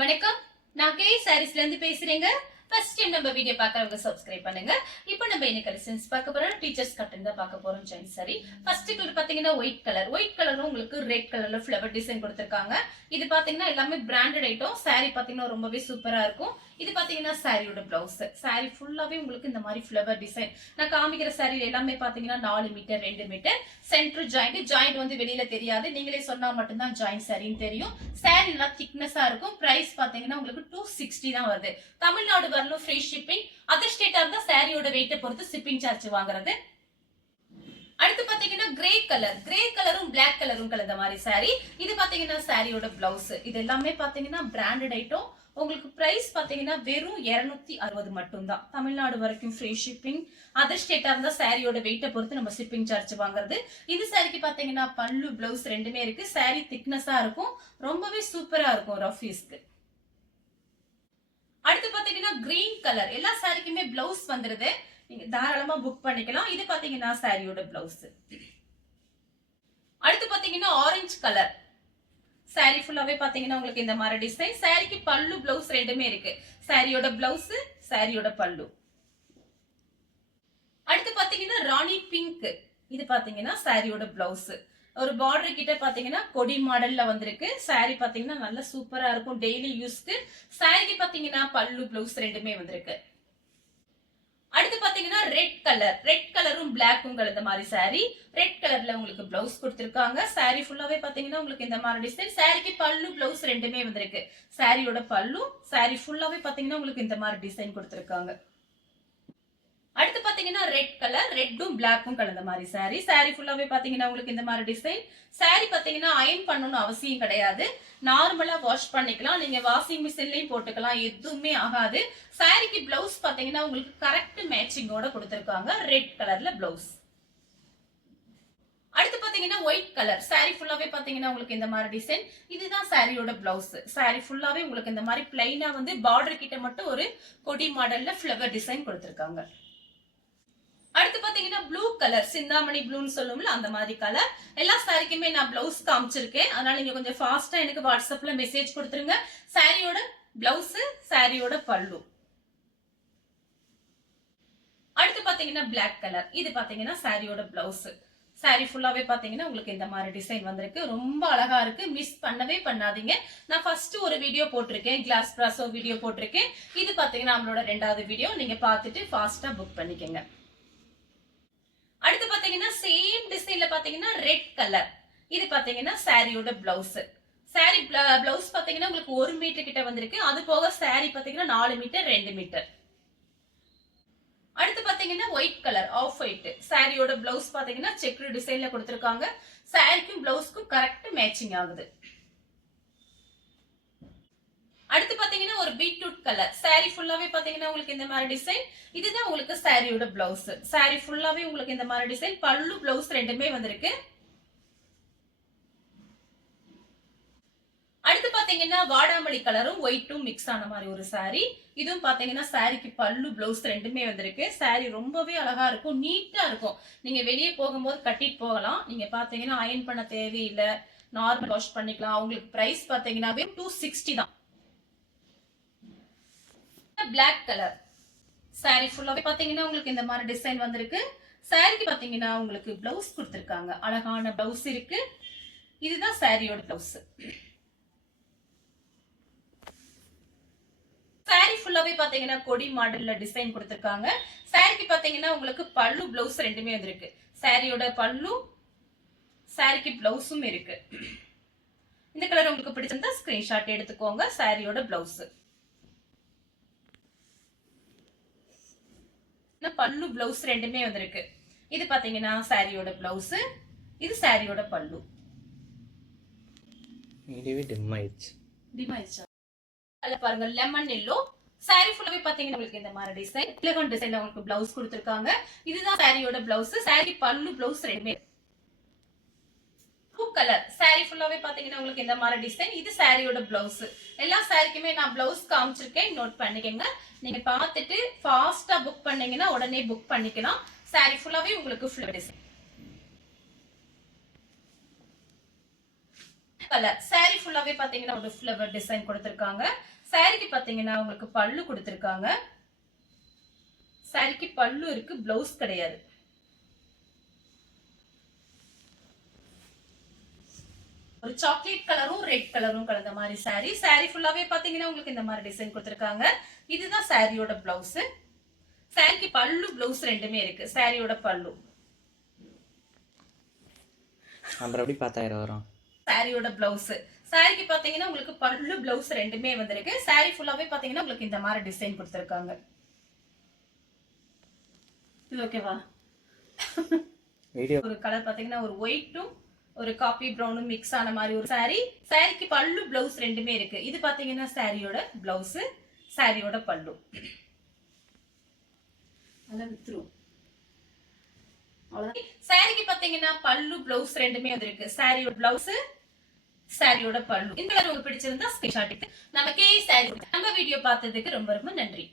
வணக்கம், நான் கே சாரீஸ்ல இருந்து பேசுறேங்க. ஃபர்ஸ்ட் டைம் நம்ம வீடியோ பார்க்கறவங்க சப்ஸ்கிரைப் பண்ணுங்க. இப்போ நம்ம என்ன கலெக்ஷன்ஸ் பார்க்க போறோம், டீச்சர்ஸ் கட்டன் தான் பார்க்க போறோம். ஜெயின் சாரி ஃபர்ஸ்ட் கலர் பாத்தீங்கன்னா ஒயிட் கலரும் உங்களுக்கு ரெட் கலர்ல ஃப்ளவர் டிசைன் கொடுத்திருக்காங்க. இது பாத்தீங்கன்னா எல்லாமே பிராண்டட் ஐட்டம். சாரி பாத்தீங்கன்னா ரொம்பவே சூப்பரா இருக்கும். இது பாத்தீங்கன்னா சாரியோட பிளவுஸ். சாரி ஃபுல்லாவே உங்களுக்கு இந்த மாதிரி ஃப்ளவர் டிசைன். நான் காமிக்கிற சாரி எல்லாமே பாத்தீங்கன்னா 4 மீட்டர் 2 மீட்டர் சென்டர் ஜாயிண்ட் வந்து வெளியில தெரியாது. நீங்களே சொன்னா மட்டும்தான் ஜாயிண்ட் சாரின்னு தெரியும். சாரி நல்லா திக்னஸா இருக்கும். பிரைஸ் பாத்தீங்கன்னா உங்களுக்கு 260 தான் வருது. தமிழ்நாடு வரலும் ஃப்ரீ ஷிப்பிங். அதர் ஸ்டேட்டா இருந்தா சாரியோட வெயிட்டை பொறுத்து ஷிப்பிங் சார்ஜ் வாங்குறது. அடுத்து பாத்தீங்கன்னா கிரே கலரும் பிளாக் கலரும் கலந்த மாதிரி சாரி. இது பாத்தீங்கன்னா சாரியோட பிளவுஸ். இது எல்லாமே பாத்தீங்கன்னா பிராண்டட் ஐட்டம். உங்களுக்கு பிரைஸ் பாத்தீங்கன்னா வெறும் 260 மட்டும் தான். தமிழ்நாடு வரைக்கும் ஃப்ரீ ஷிப்பிங். அதர் ஸ்டேட்டா இருந்தா சாரியோட வெயிட்டை பொறுத்து நம்ம ஷிப்பிங் சார்ஜ் வாங்குறது. இந்த சாரிக்கு பாத்தீங்கன்னா பல்லு பிளவுஸ் ரெண்டுமே இருக்கு. சாரி திக்னஸா இருக்கும், ரொம்பவே சூப்பரா இருக்கும் ரஃப் யூஸ்க்கு. அடுத்து பாத்தீங்கன்னா கிரீன் கலர். எல்லா சாரிக்குமே பிளவுஸ் வந்துருது, நீங்க தாராளமா புக் பண்ணிக்கலாம். இது பாத்தீங்கன்னா சாரியோட பிளவுஸ். அடுத்து பாத்தீங்கன்னா ஆரஞ்சு கலர். சாரி ஃபுல்லாவே பாத்தீங்கன்னா உங்களுக்கு இந்த மாதிரி டிசைன். சாரிக்கு பல்லு பிளவுஸ் ரெண்டுமே இருக்கு. சாரியோட பிளவுஸ், சாரியோட பல்லு. அடுத்து பாத்தீங்கன்னா ராணி பிங்க். இது பாத்தீங்கன்னா சாரியோட பிளவுஸ். ஒரு பார்டர் கிட்ட பாத்தீங்கன்னா கொடி மாடல்ல வந்திருக்கு. சாரி பாத்தீங்கன்னா நல்ல சூப்பரா இருக்கும் டெய்லி யூஸ்க்கு. சாரிக்கு பாத்தீங்கன்னா பல்லு பிளவுஸ் ரெண்டுமே வந்திருக்கு. அடுத்து பாத்தீங்கன்னா ரெட் கலரும் பிளாக்கும் கலந்த மாதிரி சாரி. ரெட் கலர்ல உங்களுக்கு பிளவுஸ் கொடுத்திருக்காங்க. சாரி ஃபுல்லாவே பாத்தீங்கன்னா உங்களுக்கு இந்த மாதிரி டிசைன். சாரிக்கு பல்லு பிளவுஸ் ரெண்டுமே வந்திருக்கு. சாரியோட பல்லு, சாரி ஃபுல்லாவே பாத்தீங்கன்னா உங்களுக்கு இந்த மாதிரி டிசைன் கொடுத்திருக்காங்க. அடுத்து பாத்தீங்கன்னா ரெட் கலர், ரெட்டும் பிளாக்கும் கலந்த மாதிரி சாரி. சாரி ஃபுல்லாவே பாத்தீங்கன்னா உங்களுக்கு இந்த மாதிரி டிசைன். சாரி பாத்தீங்கன்னா அயன் பண்ணணும்னு அவசியம் கிடையாது, நார்மலா வாஷ் பண்ணிக்கலாம். நீங்க வாஷிங் மிஷின்லயும் போட்டுக்கலாம், எதுவுமே ஆகாது. சாரிக்கு பிளவுஸ் பாத்தீங்கன்னா உங்களுக்கு கரெக்ட் மேட்சிங்கோட கொடுத்திருக்காங்க. ரெட் கலர்ல பிளவுஸ். அடுத்து பாத்தீங்கன்னா ஒயிட் கலர். சாரி ஃபுல்லாவே பாத்தீங்கன்னா உங்களுக்கு இந்த மாதிரி டிசைன். இதுதான் சாரியோட பிளவுஸ். சாரி ஃபுல்லாவே உங்களுக்கு இந்த மாதிரி பிளைனா வந்து பார்டர் கிட்ட மட்டும் ஒரு கொடி மாடல்ல ஃப்ளவர் டிசைன் கொடுத்திருக்காங்க. அடுத்து பாத்தீங்கன்னா ப்ளூ கலர், சிந்தாமணி ப்ளூன்னு சொல்லுவோம்ல அந்த மாதிரி கலர். எல்லா சாரிக்குமே நான் பிளவுஸ் காமிச்சிருக்கேன், அதனால நீங்க கொஞ்சம் ஃபாஸ்டா எனக்கு வாட்ஸ்அப்ல மெசேஜ் கொடுத்துருங்க. சாரியோட பிளவுஸ், சாரியோட பல்லு. அடுத்து பாத்தீங்கன்னா பிளாக் கலர். இது பாத்தீங்கன்னா சாரியோட பிளவுஸ். சாரி ஃபுல்லாவே பாத்தீங்கன்னா உங்களுக்கு இந்த மாதிரி டிசைன் வந்திருக்கு. ரொம்ப அழகா இருக்கு, மிஸ் பண்ணவே பண்ணாதீங்க. நான் ஃபர்ஸ்ட் ஒரு வீடியோ போட்டிருக்கேன், கிளாஸ் பிராசோ வீடியோ போட்டிருக்கேன். இது பாத்தீங்கன்னா நம்மளோட 2வது வீடியோ. நீங்க பார்த்துட்டு ஃபாஸ்டா புக் பண்ணிக்கங்க. அடுத்து பாத்தீங்கன்னா சேம் டிசைன்ல பாத்தீங்கன்னா ரெட் கலர். இது பாத்தீங்கன்னா சாரியோட பிளவுஸ். சாரி பிளவுஸ் பாத்தீங்கன்னா உங்களுக்கு 1 மீட்டர் கிட்ட வந்திருக்கு. அது போக சாரி பாத்தீங்கன்னா 4 மீட்டர் 2 மீட்டர். அடுத்து பாத்தீங்கன்னா ஒயிட் கலர், ஆஃப் ஒயிட். சாரியோட பிளவுஸ் பாத்தீங்கன்னா செக்டு டிசைன்ல கொடுத்திருக்காங்க. சாரிக்கும் பிளவுஸ்க்கும் கரெக்ட் மேட்சிங் ஆகுது. அடுத்து பாத்தீங்கன்னா ஒரு பீட்ரூட் கலர். சாரி ஃபுல்லாவே பாத்தீங்கன்னா உங்களுக்கு இந்த மாதிரி டிசைன். இதுதான் உங்களுக்கு சாரியோட பிளவுஸ். சாரி ஃபுல்லாவே உங்களுக்கு இந்த மாதிரி டிசைன். பல்லு பிளவுஸ் ரெண்டுமே வந்திருக்கு. அடுத்து பாத்தீங்கன்னா வாடாமல்லி கலரும் ஒயிட்டும் மிக்ஸ் ஆன மாதிரி ஒரு சாரி. இதுவும் பாத்தீங்கன்னா சாரிக்கு பல்லு பிளவுஸ் ரெண்டுமே வந்திருக்கு. சாரி ரொம்பவே அழகா இருக்கும், நீட்டா இருக்கும். நீங்க வெளியே போகும்போது கட்டிட்டு போகலாம். நீங்க பாத்தீங்கன்னா அயன் பண்ண தேவையில்லை, நார்மல் வாஷ் பண்ணிக்கலாம். உங்களுக்கு பிரைஸ் பாத்தீங்கன்னா 260 தான். Black colour. சாரி ஃபுல்லாவே பாத்தீங்கன்னா உங்களுக்கு இந்த மாதிரி டிசைன் வந்திருக்கு. சாரிக்கு பாத்தீங்கன்னா உங்களுக்கு பிளவுஸ் கொடுத்திருக்காங்க. அழகான பிளவுஸ் இருக்கு. இதுதான் சாரியோட பிளவுஸ். சாரி ஃபுல்லாவே பாத்தீங்கன்னா கொடி மாடல்ல டிசைன் கொடுத்திருக்காங்க. சாரிக்கு பாத்தீங்கன்னா உங்களுக்கு பல்லு பிளவுஸ் ரெண்டுமே வந்திருக்கு. சாரியோட பல்லு, சாரிக்கு பிளவுஸும் இருக்கு. இந்த கலர் உங்களுக்கு பிடிச்சிருந்தா ஸ்கிரீன்ஷாட் எடுத்துக்கோங்க. சாரியோட பிளவுஸ், பல்லு பிளவுஸ் ரெண்டுமே வந்திருக்கு. இது பாத்தீங்கன்னா சாரியோட பிளவுஸ், இது சாரியோட பல்லு. பாருங்க லெமன் எல்லோ. சாரி ஃபுல்லாவே பாத்தீங்கன்னா உங்களுக்கு இந்த மாதிரி டிசைன், எலகன்ட் டிசைன்ல உங்களுக்கு பிளவுஸ் கொடுத்திருக்காங்க. இதுதான் சாரியோட பிளவுஸ். சாரி பல்லு பிளவுஸ் ரெண்டுமே. Blue colour. சாரி ஃபுல்லாவே பாத்தீங்கன்னா உங்களுக்கு இந்த மாதிரி டிசைன். இது சாரியோட பிளவுஸ். எல்லா சாரிக்குமே நான் பிளவுஸ் காமிச்சிருக்கேன், நோட் பண்ணிக்கங்க. நீங்க பார்த்துட்டு ஃபாஸ்டா புக் பண்ணீங்கன்னா உடனே புக் பண்ணிக்கலாம். சாரி ஃபுல்லாவே உங்களுக்கு ஃப்ளவர் டிசைன். கலர் saree ஃபுல்லாவே பாத்தீங்கன்னா ஒரு ஃப்ளவர் டிசைன் கொடுத்திருக்காங்க. சாரிக்கு பாத்தீங்கன்னா உங்களுக்கு பல்லு கொடுத்திருக்காங்க. சாரிக்கு பல்லு இருக்கு, பிளவுஸ் கிடையாது. ஒரு சாக்லேட் கலரும் ரெட் கலரும் கலந்த மாதிரி சாரி ஃபுல்லாவே பாத்தீங்கன்னா உங்களுக்கு இந்த மாதிரி டிசைன் கொடுத்திருக்காங்க. இதுதான் சாரியோட பிளவுஸ். சாரிக்கு பல்லு பிளவுஸ் ரெண்டுமே இருக்கு. சாரியோட பல்லு அப்புறம் எப்படி 10,000 வரும்? சாரியோட பிளவுஸ். சாரிக்கு பாத்தீங்கன்னா உங்களுக்கு பல்லு பிளவுஸ் ரெண்டுமே வந்திருக்கு. சாரி ஃபுல்லாவே பாத்தீங்கன்னா உங்களுக்கு இந்த மாதிரி டிசைன் கொடுத்திருக்காங்க. இது ஓகேவா? வீடியோ ஒரு கலர் பாத்தீங்கன்னா ஒரு ஒயிட்டும் ஒரு காபி பிரவுனும் மிக்ஸ் ஆன மாதிரி ஒரு சாரி. சாரிக்கு பல்லு பிளவுஸ் ரெண்டுமே இருக்கு. இது பாத்தீங்கன்னா சாரியோட பிளவுஸ், சாரியோட பல்லு. சாரிக்கு பாத்தீங்கன்னா பல்லு பிளவுஸ் ரெண்டுமே வந்திருக்கு. சாரியோட பிளவுஸ், சாரியோட பல்லு. இந்த கலர் உங்களுக்கு பிடிச்சிருந்தா ஸ்கிரீன்ஷாட் எடுத்து நம்ம கேஇ சாரி நம்ம வீடியோ பார்த்ததுக்கு ரொம்ப ரொம்ப நன்றி.